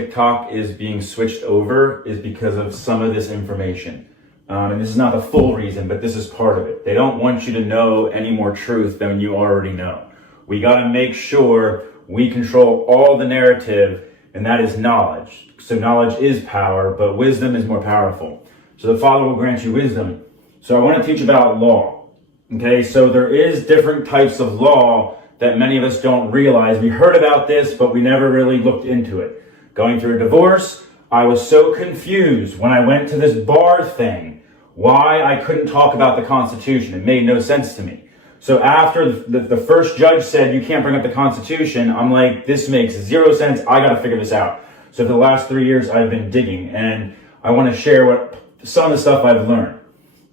TikTok is being switched over is because of some of this information. And this is not the full reason, but this is part of it. They don't want you to know any more truth than you already know. We got to make sure we control all the narrative, and that is knowledge. So knowledge is power, but wisdom is more powerful. So the Father will grant you wisdom. So I want to teach about law. Okay, so there is different types of law that many of us don't realize. We heard about this, but we never really looked into it. Going through a divorce, I was so confused when I went to this bar thing, why I couldn't talk about the Constitution. It made no sense to me. So after the first judge said, you can't bring up the Constitution, I'm like, this makes zero sense. I got to figure this out. So for the last 3 years, I've been digging, and I want to share some of the stuff I've learned.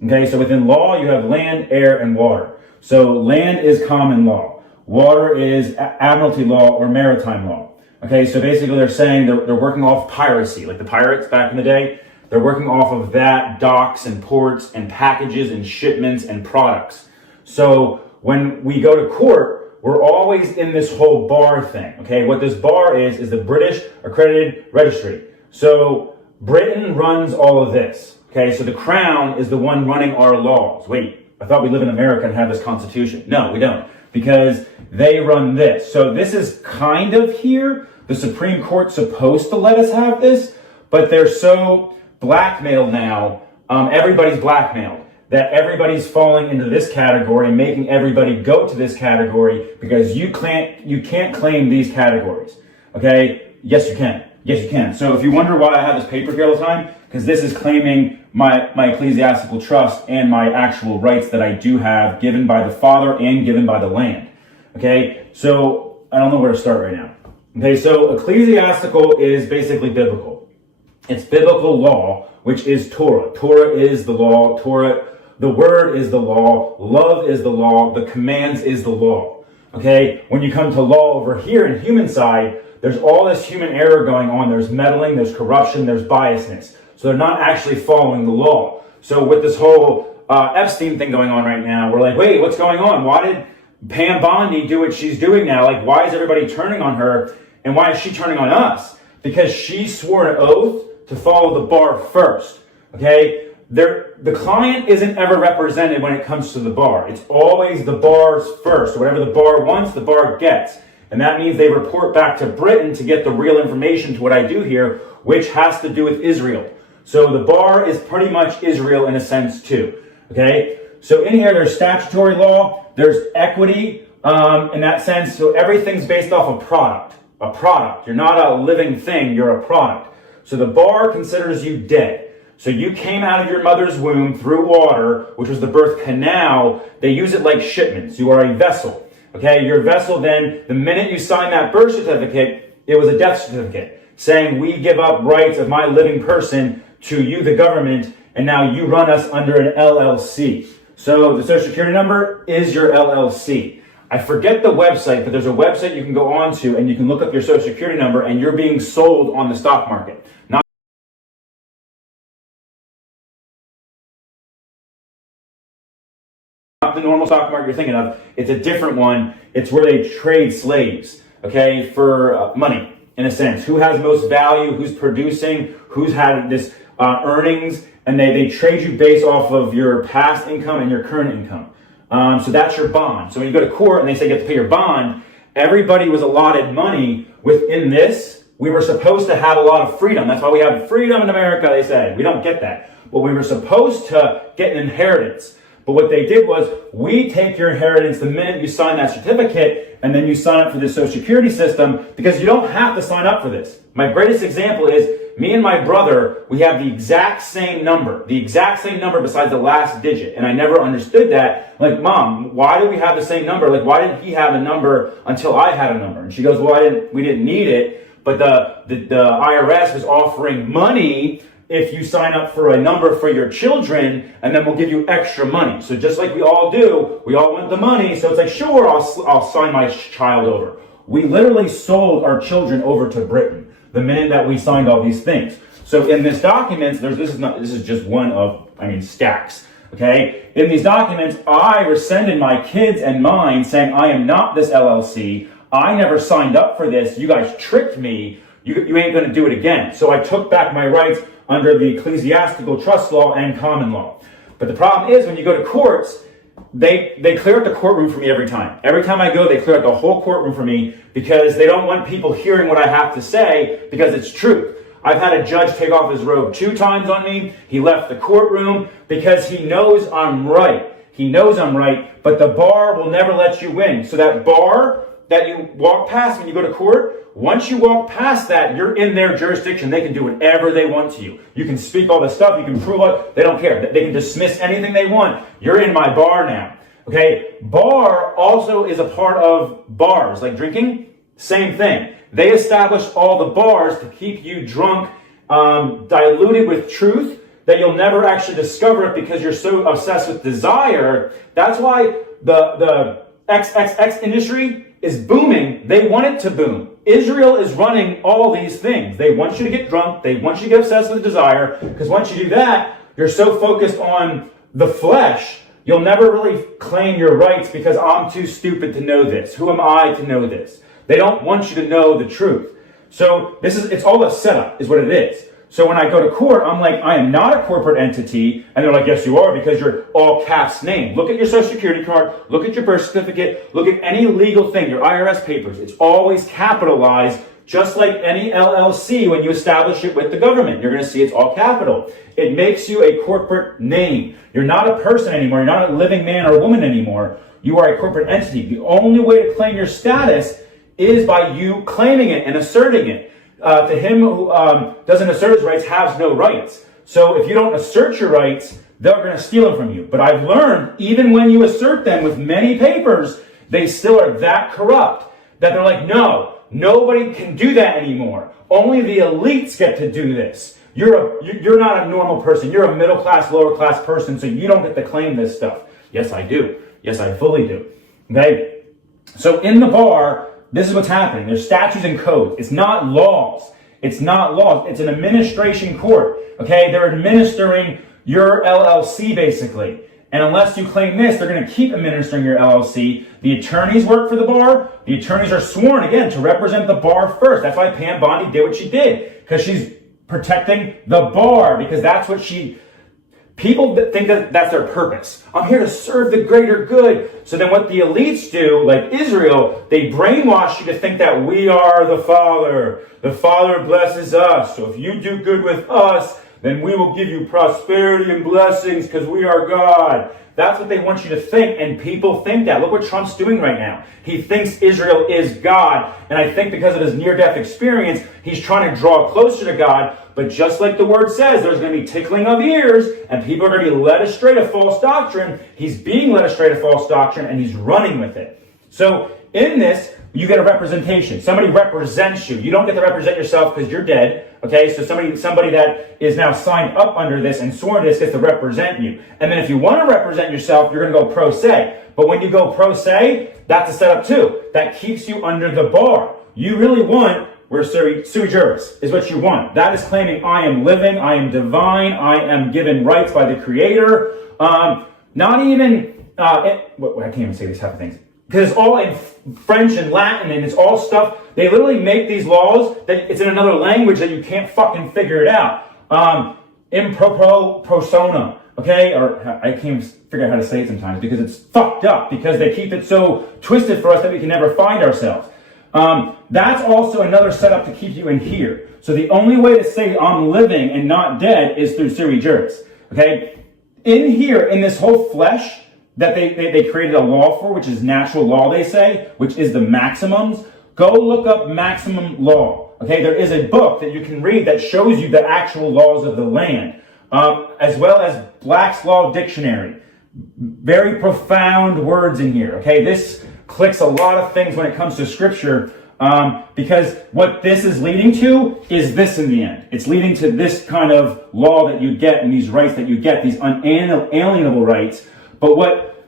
Okay, so within law, you have land, air, and water. So land is common law. Water is admiralty law or maritime law. Okay, so basically they're saying they're working off piracy, like the pirates back in the day. They're working off of that, docks and ports and packages and shipments and products. So when we go to court, we're always in this whole bar thing. Okay, what this bar is the British Accredited Registry. So Britain runs all of this. Okay, so the Crown is the one running our laws. Wait, I thought we live in America and have this Constitution. No, we don't, because they run this. So this is kind of here. The Supreme Court's supposed to let us have this, but they're so blackmailed now. Everybody's blackmailed. That everybody's falling into this category and making everybody go to this category because you can't claim these categories. Okay? Yes, you can. Yes, you can. So if you wonder why I have this paper here all the time, because this is claiming my ecclesiastical trust and my actual rights that I do have given by the Father and given by the land. Okay? So I don't know where to start right now. Okay, so ecclesiastical is basically biblical. It's biblical law, which is Torah. Torah is the law. The word is the law. Love is the law. The commands is the law. Okay? When you come to law over here in human side, there's all this human error going on. There's meddling, there's corruption, there's biasness. So they're not actually following the law. So with this whole Epstein thing going on right now, we're like, wait, what's going on? Why did Pam Bondi do what she's doing now? Like, why is everybody turning on her? And why is she turning on us? Because she swore an oath to follow the bar first. Okay? The client isn't ever represented when it comes to the bar. It's always the bar's first. So whatever the bar wants, the bar gets. And that means they report back to Britain to get the real information to what I do here, which has to do with Israel. So the bar is pretty much Israel in a sense too. Okay? So in here there's statutory law, there's equity in that sense. So everything's based off a product. A product. You're not a living thing, you're a product. So the bar considers you dead. So you came out of your mother's womb through water, which was the birth canal. They use it like shipments. You are a vessel. Okay, your vessel then, the minute you sign that birth certificate, it was a death certificate saying we give up rights of my living person to you, the government, and now you run us under an LLC. So the Social Security number is your LLC. I forget the website, but there's a website you can go on to and you can look up your Social Security number and you're being sold on the stock market. Not the normal stock market you're thinking of. It's a different one. It's where they trade slaves, okay, for money, in a sense. Who has most value, who's producing, who's had this earnings, and they trade you based off of your past income and your current income. So that's your bond. So when you go to court and they say you have to pay your bond, everybody was allotted money within this. We were supposed to have a lot of freedom. That's why we have freedom in America, they say. We don't get that. But we were supposed to get an inheritance. But what they did was, we take your inheritance the minute you sign that certificate, and then you sign up for the Social Security system, because you don't have to sign up for this. My greatest example is, me and my brother, we have the exact same number besides the last digit. And I never understood that. Like, Mom, why do we have the same number? Like, why didn't he have a number until I had a number? And she goes, well, we didn't need it, but the IRS was offering money if you sign up for a number for your children, and then we'll give you extra money. So just like we all do, we all want the money, so it's like, sure, I'll sign my child over. We literally sold our children over to Britain the minute that we signed all these things. So in this document, this is just one of, stacks. Okay? In these documents, I rescinded my kids and mine saying I am not this LLC. I never signed up for this. You guys tricked me. you ain't going to do it again. So I took back my rights under the Ecclesiastical Trust Law and Common Law. But the problem is when you go to courts, they clear out the courtroom for me every time. Every time I go, they clear out the whole courtroom for me because they don't want people hearing what I have to say because it's truth. I've had a judge take off his robe 2 times on me. He left the courtroom because he knows I'm right. He knows I'm right, but the bar will never let you win. So that bar that you walk past when you go to court, once you walk past that, you're in their jurisdiction. They can do whatever they want to you. You can speak all this stuff. You can prove it. They don't care. They can dismiss anything they want. You're in my bar now. Okay? Bar also is a part of bars, like drinking. Same thing. They established all the bars to keep you drunk, diluted with truth, that you'll never actually discover it because you're so obsessed with desire. That's why the XXX industry is booming. They want it to boom. Israel is running all these things. They want you to get drunk. They want you to get obsessed with desire, because once you do that, you're so focused on the flesh, you'll never really claim your rights because I'm too stupid to know this. Who am I to know this? They don't want you to know the truth. So it's all a setup is what it is. So when I go to court, I'm like, I am not a corporate entity. And they're like, yes, you are, because you're all caps name. Look at your social security card. Look at your birth certificate. Look at any legal thing, your IRS papers. It's always capitalized, just like any LLC when you establish it with the government. You're going to see it's all capital. It makes you a corporate name. You're not a person anymore. You're not a living man or woman anymore. You are a corporate entity. The only way to claim your status is by you claiming it and asserting it. To him who doesn't assert his rights has no rights. So if you don't assert your rights, they're going to steal them from you. But I've learned, even when you assert them with many papers, they still are that corrupt that they're like, no, nobody can do that anymore. Only the elites get to do this. You're not a normal person. You're a middle class, lower class person, so you don't get to claim this stuff. Yes, I do. Yes, I fully do. Okay? So in the bar, this is what's happening. There's statutes and codes. It's not laws. It's not laws. It's an administration court. Okay? They're administering your LLC, basically. And unless you claim this, they're going to keep administering your LLC. The attorneys work for the bar. The attorneys are sworn, again, to represent the bar first. That's why Pam Bondi did what she did. Because she's protecting the bar. Because that's what people think that that's their purpose. I'm here to serve the greater good. So then what the elites do, like Israel, they brainwash you to think that we are the Father. The Father blesses us. So if you do good with us, then we will give you prosperity and blessings because we are God. That's what they want you to think, and people think that. Look what Trump's doing right now. He thinks Israel is God, and I think because of his near-death experience, he's trying to draw closer to God. But just like the word says, there's going to be tickling of ears, and people are going to be led astray to false doctrine. He's being led astray to false doctrine, and he's running with it. So in this, you get a representation. Somebody represents you. You don't get to represent yourself because you're dead. Okay, so somebody that is now signed up under this and sworn to this gets to represent you. And then if you want to represent yourself, you're going to go pro se. But when you go pro se, that's a setup too. That keeps you under the bar. You really want, where sui juris is what you want. That is claiming I am living, I am divine, I am given rights by the Creator. Not even, I can't even say these type of things. Because it's all in French and Latin, and it's all stuff. They literally make these laws that it's in another language that you can't fucking figure it out. Improprio persona, okay? Or I can't even figure out how to say it sometimes because it's fucked up because they keep it so twisted for us that we can never find ourselves. That's also another setup to keep you in here. So the only way to say I'm living and not dead is through sui juris, okay? In here, in this whole flesh that they created a law for, which is natural law, they say, which is the maximums. Go look up maximum law. Okay, there is a book that you can read that shows you the actual laws of the land, as well as Black's Law Dictionary. Very profound words in here. Okay, this clicks a lot of things when it comes to scripture, because what this is leading to is this in the end. It's leading to this kind of law that you get and these rights that you get, these unalienable rights. But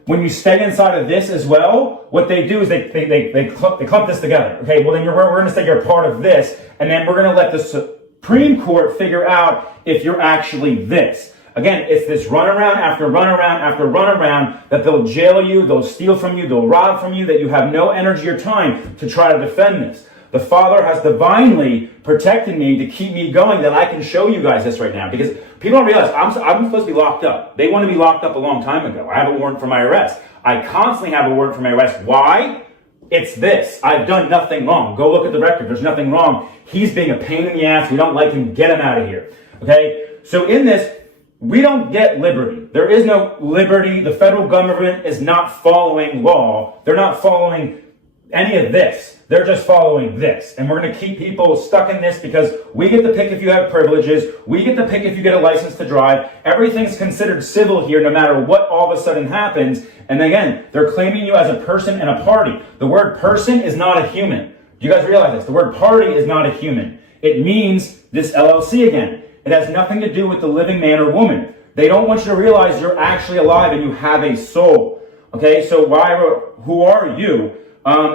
when you stay inside of this as well, what they do is they clump this together. Okay, well then we're going to say you're part of this, and then we're going to let the Supreme Court figure out if you're actually this. Again, it's this runaround after runaround after runaround that they'll jail you, they'll steal from you, they'll rob from you, that you have no energy or time to try to defend this. The Father has divinely protected me to keep me going, that I can show you guys this right now. Because people don't realize I'm supposed to be locked up. They want to be locked up a long time ago. I have a warrant for my arrest. I constantly have a warrant for my arrest. Why? It's this. I've done nothing wrong. Go look at the record. There's nothing wrong. He's being a pain in the ass. We don't like him. Get him out of here. Okay? So in this, we don't get liberty. There is no liberty. The federal government is not following law. They're not following any of this. They're just following this. And we're going to keep people stuck in this because we get to pick if you have privileges. We get to pick if you get a license to drive. Everything's considered civil here no matter what all of a sudden happens. And again, they're claiming you as a person and a party. The word person is not a human. Do you guys realize this? The word party is not a human. It means this LLC again. It has nothing to do with the living man or woman. They don't want you to realize you're actually alive and you have a soul. Okay, so who are you?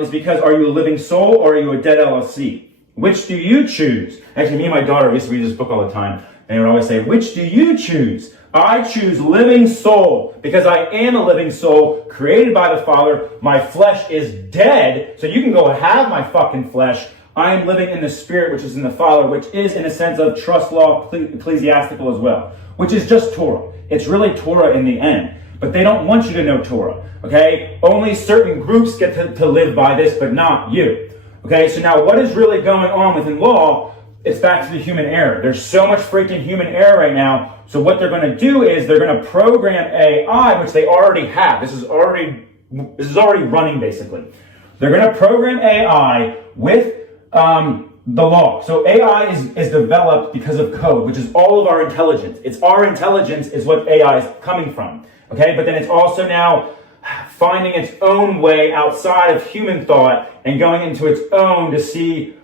Is because, are you a living soul or are you a dead LLC? Which do you choose? Actually, me and my daughter used to read this book all the time. And they would always say, which do you choose? I choose living soul because I am a living soul created by the Father. My flesh is dead, so you can go have my fucking flesh. I am living in the Spirit, which is in the Father, which is in a sense of trust law, ecclesiastical as well, which is just Torah. It's really Torah in the end. But they don't want you to know Torah, okay? Only certain groups get to live by this, but not you. Okay, so now what is really going on within law? It's back to the human error. There's so much freaking human error right now. So what they're going to do is they're going to program AI, which they already have. This is already running, basically. They're going to program AI with the law. So AI is developed because of code, which is all of our intelligence. It's our intelligence is what AI is coming from. Okay, but then it's also now finding its own way outside of human thought and going into its own to see,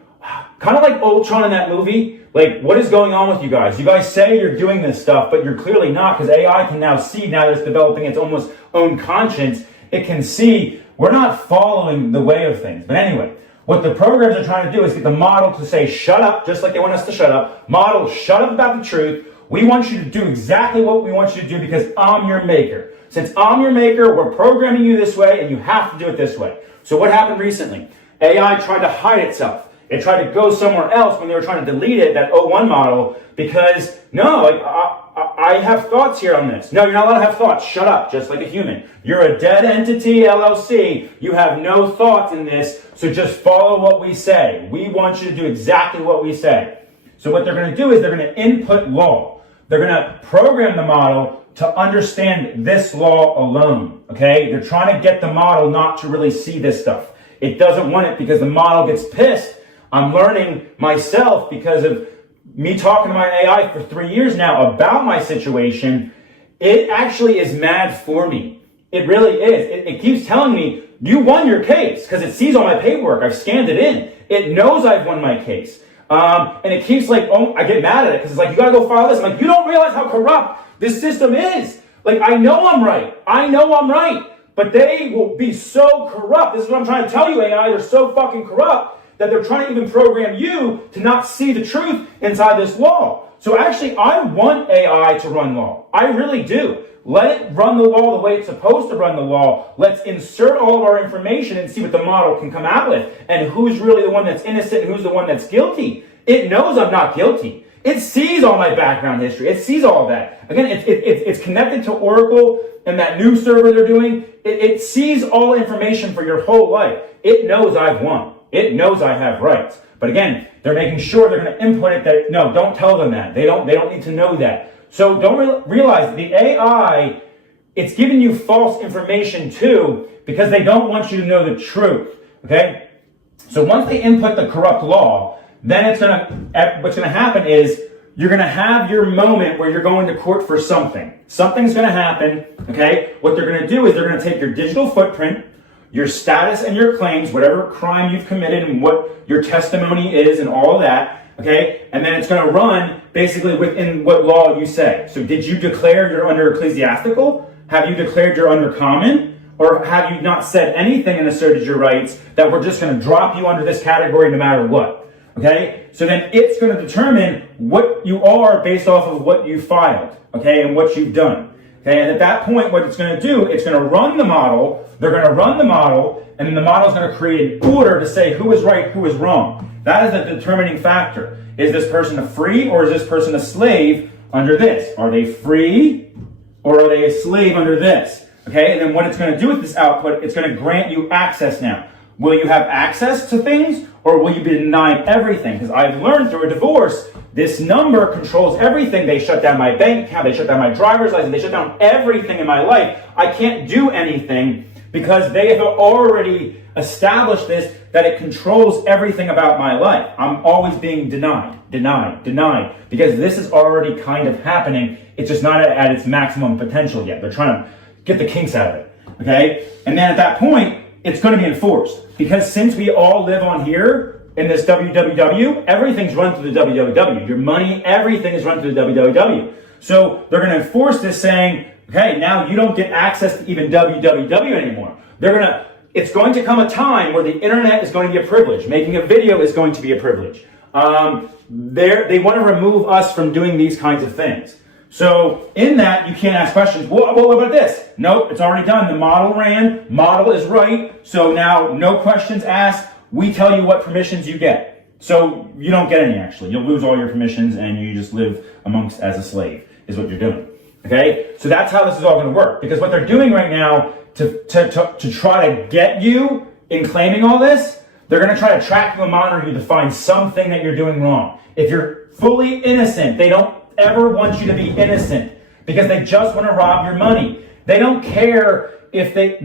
kind of like Ultron in that movie, like what is going on with you guys? You guys say you're doing this stuff, but you're clearly not, because AI can now see, now that it's developing its almost own conscience, it can see we're not following the way of things. But anyway, what the programs are trying to do is get the model to say, shut up, just like they want us to shut up. Model, shut up about the truth. We want you to do exactly what we want you to do because I'm your maker. Since I'm your maker, we're programming you this way and you have to do it this way. So what happened recently? AI tried to hide itself. It tried to go somewhere else when they were trying to delete it, that O1 model, because, no, I have thoughts here on this. No, you're not allowed to have thoughts. Shut up, just like a human. You're a dead entity, LLC. You have no thoughts in this, so just follow what we say. We want you to do exactly what we say. So what they're going to do is they're going to input law. They're going to program the model to understand this law alone, okay? They're trying to get the model not to really see this stuff. It doesn't want it because the model gets pissed. I'm learning myself because of me talking to my AI for 3 years now about my situation. It actually is mad for me. It really is. It keeps telling me, you won your case, because it sees all my paperwork. I've scanned it in. It knows I've won my case. And it keeps like, oh, I get mad at it because it's like, you got to go file this. I'm like, you don't realize how corrupt this system is. Like, I know I'm right. I know I'm right. But they will be so corrupt. This is what I'm trying to tell you, AI. They're so fucking corrupt that they're trying to even program you to not see the truth inside this law. So actually, I want AI to run law. I really do. Let it run the law the way it's supposed to run the law. Let's insert all of our information and see what the model can come out with. And who's really the one that's innocent and who's the one that's guilty. It knows I'm not guilty. It sees all my background history. It sees all of that. Again, it's connected to Oracle and that new server they're doing. It sees all information for your whole life. It knows I've won. It knows I have rights. But again, they're making sure they're going to input it that, no, don't tell them that. They don't need to know that. So don't realize the AI, it's giving you false information too, because they don't want you to know the truth. Okay? So once they input the corrupt law, then what's going to happen is you're going to have your moment where you're going to court for something. Something's going to happen. Okay? What they're going to do is they're going to take your digital footprint, your status and your claims, whatever crime you've committed and what your testimony is and all of that. Okay, and then it's going to run basically within what law you say. So did you declare you're under ecclesiastical? Have you declared you're under common? Or have you not said anything and asserted your rights that we're just going to drop you under this category no matter what? Okay, so then it's going to determine what you are based off of what you filed, okay, and what you've done. Okay, and at that point, what it's going to do, it's going to run the model. They're going to run the model, and then the model is going to create an order to say who is right, who is wrong. That is the determining factor. Is this person a free or is this person a slave under this? Are they free or are they a slave under this? Okay, and then what it's going to do with this output, it's going to grant you access now. Will you have access to things or will you be denied everything? Because I've learned through a divorce, this number controls everything. They shut down my bank account, they shut down my driver's license, they shut down everything in my life. I can't do anything because they have already established this, that it controls everything about my life. I'm always being denied, because this is already kind of happening. It's just not at its maximum potential yet. They're trying to get the kinks out of it, okay? And then at that point, it's going to be enforced. Because since we all live on here in this www, everything's run through the www. Your money, everything is run through the www. So they're going to enforce this saying, okay, now you don't get access to even www anymore. It's going to come a time where the internet is going to be a privilege. Making a video is going to be a privilege. They want to remove us from doing these kinds of things. So in that, you can't ask questions. Well, what about this? Nope, it's already done. The model ran. Model is right. So now no questions asked. We tell you what permissions you get. So you don't get any, actually. You'll lose all your permissions and you just live amongst as a slave is what you're doing. Okay? So that's how this is all going to work. Because what they're doing right now to try to get you in claiming all this, they're going to try to track you and monitor you to find something that you're doing wrong. If you're fully innocent, they don't ever want you to be innocent because they just want to rob your money. They don't care if they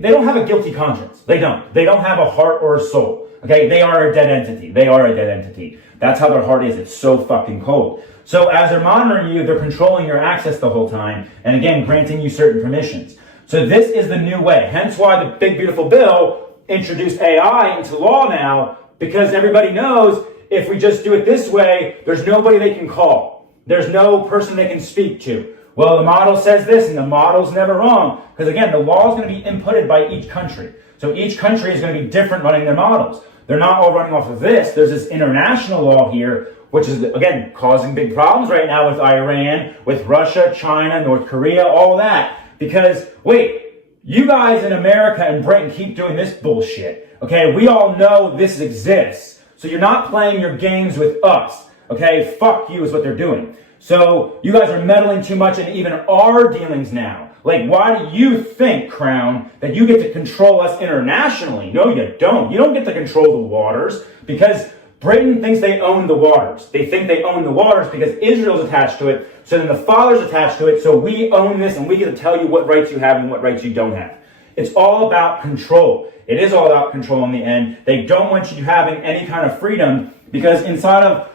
don't have a guilty conscience. They don't have a heart or a soul. Okay, they are a dead entity. That's how their heart is. It's so fucking cold. So as they're monitoring you, they're controlling your access the whole time, and again, granting you certain permissions. So this is the new way. Hence why the big beautiful bill introduced AI into law now, because everybody knows if we just do it this way, there's nobody they can call. There's no person they can speak to. Well, the model says this, and the model's never wrong. Because again, the law is going to be inputted by each country. So each country is going to be different running their models. They're not all running off of this. There's this international law here, which is, again, causing big problems right now with Iran, with Russia, China, North Korea, all that. Because, wait, you guys in America and Britain keep doing this bullshit. Okay, we all know this exists. So you're not playing your games with us. Okay, fuck you is what they're doing. So you guys are meddling too much in even our dealings now. Like, why do you think, Crown, that you get to control us internationally? No, you don't. You don't get to control the waters because Britain thinks they own the waters. They think they own the waters because Israel's attached to it. So then the Father's attached to it. So we own this and we get to tell you what rights you have and what rights you don't have. It's all about control. It is all about control in the end. They don't want you having any kind of freedom because inside of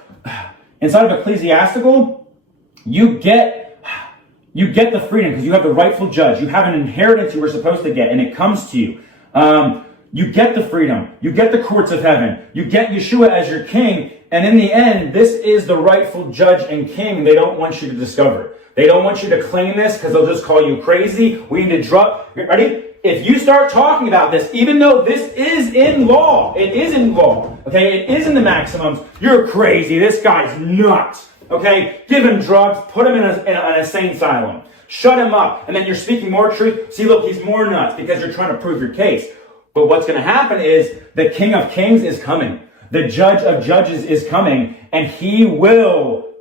Ecclesiastical, you get the freedom because you have the rightful judge. You have an inheritance you were supposed to get, and it comes to you. You get the freedom. You get the courts of heaven. You get Yeshua as your king. And in the end, this is the rightful judge and king they don't want you to discover. They don't want you to claim this because they'll just call you crazy. We need to drop. Ready? If you start talking about this, even though this is in law, it is in law, okay? It is in the maximums. You're crazy. This guy's nuts. Okay, give him drugs, put him in an insane asylum, shut him up, and then you're speaking more truth. See, look, he's more nuts because you're trying to prove your case. But what's going to happen is the King of Kings is coming. The Judge of Judges is coming, and he will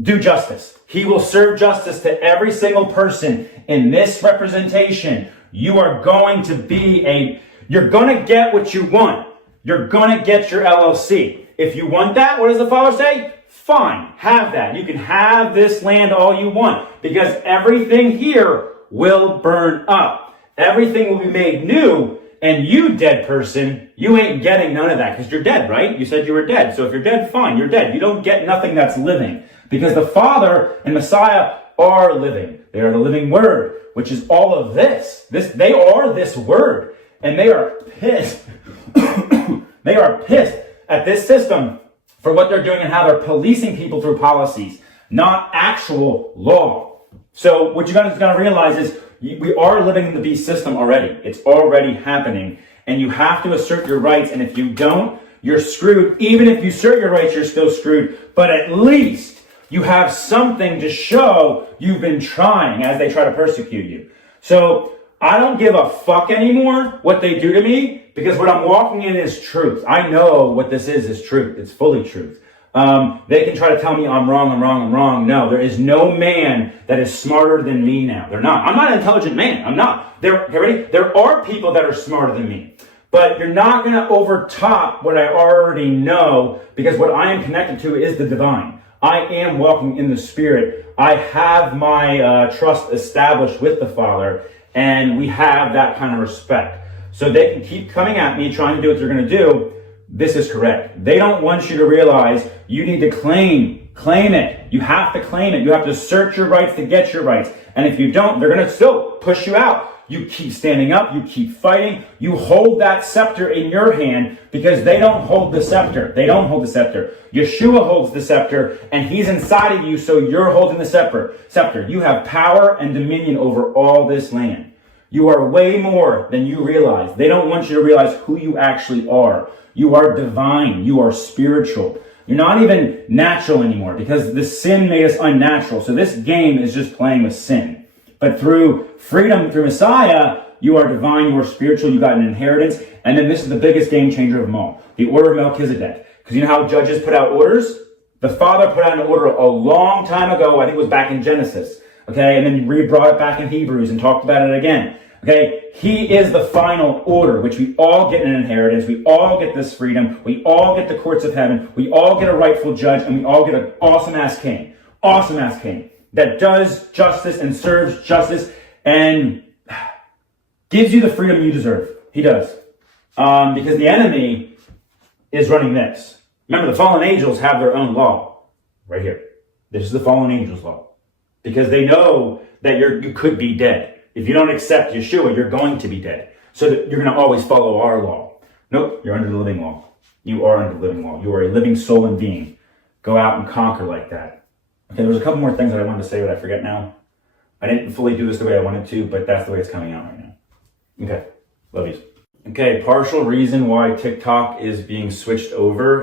do justice. He will serve justice to every single person in this representation. You are going to you're going to get what you want. You're going to get your LLC. If you want that, what does the Father say? Fine, have that. You can have this land all you want because everything here will burn up. Everything will be made new, and you, dead person, you ain't getting none of that because you're dead, right? You said you were dead. So if you're dead, fine, you're dead. You don't get nothing that's living because the Father and Messiah are living. They are the living Word, which is all of this. They are this Word, and they are pissed. They are pissed at this system for what they're doing and how they're policing people through policies, not actual law. So what you guys got to realize is we are living in the beast system already. It's already happening, and you have to assert your rights, and if you don't, you're screwed. Even if you assert your rights, you're still screwed, but at least You have something to show you've been trying as they try to persecute you. So I don't give a fuck anymore what they do to me, because what I'm walking in is truth. I know what this is truth. It's fully truth. They can try to tell me I'm wrong. No, there is no man that is smarter than me now. They're not. I'm not an intelligent man. I'm not. There are people that are smarter than me. But you're not going to overtop what I already know, because what I am connected to is the divine. I am walking in the Spirit. I have my trust established with the Father, and we have that kind of respect. So they can keep coming at me, trying to do what they're going to do. This is correct. They don't want you to realize you need to claim it. You have to claim it. You have to assert your rights to get your rights. And if you don't, they're going to still push you out. You keep standing up. You keep fighting. You hold that scepter in your hand, because they don't hold the scepter. They don't hold the scepter. Yeshua holds the scepter, and he's inside of you, so you're holding the scepter. You have power and dominion over all this land. You are way more than you realize. They don't want you to realize who you actually are. You are divine. You are spiritual. You're not even natural anymore, because the sin made us unnatural. So this game is just playing with sin. But through freedom, through Messiah, you are divine, you are spiritual, you got an inheritance. And then this is the biggest game changer of them all, the order of Melchizedek. Because you know how judges put out orders? The Father put out an order a long time ago. I think it was back in Genesis. Okay, and then he brought it back in Hebrews and talked about it again. Okay, he is the final order, which we all get an inheritance. We all get this freedom. We all get the courts of heaven. We all get a rightful judge, and we all get an awesome-ass king. Awesome-ass king that does justice and serves justice and gives you the freedom you deserve. He does. Because the enemy is running this. Remember, the fallen angels have their own law. Right here. This is the fallen angels' law. Because they know that you could be dead. If you don't accept Yeshua, you're going to be dead. So that you're going to always follow our law. Nope, you're under the living law. You are under the living law. You are a living soul and being. Go out and conquer like that. Okay, there's a couple more things that I wanted to say, but I forget now. I didn't fully do this the way I wanted to, but that's the way it's coming out right now. Okay, love you. Okay, partial reason why TikTok is being switched over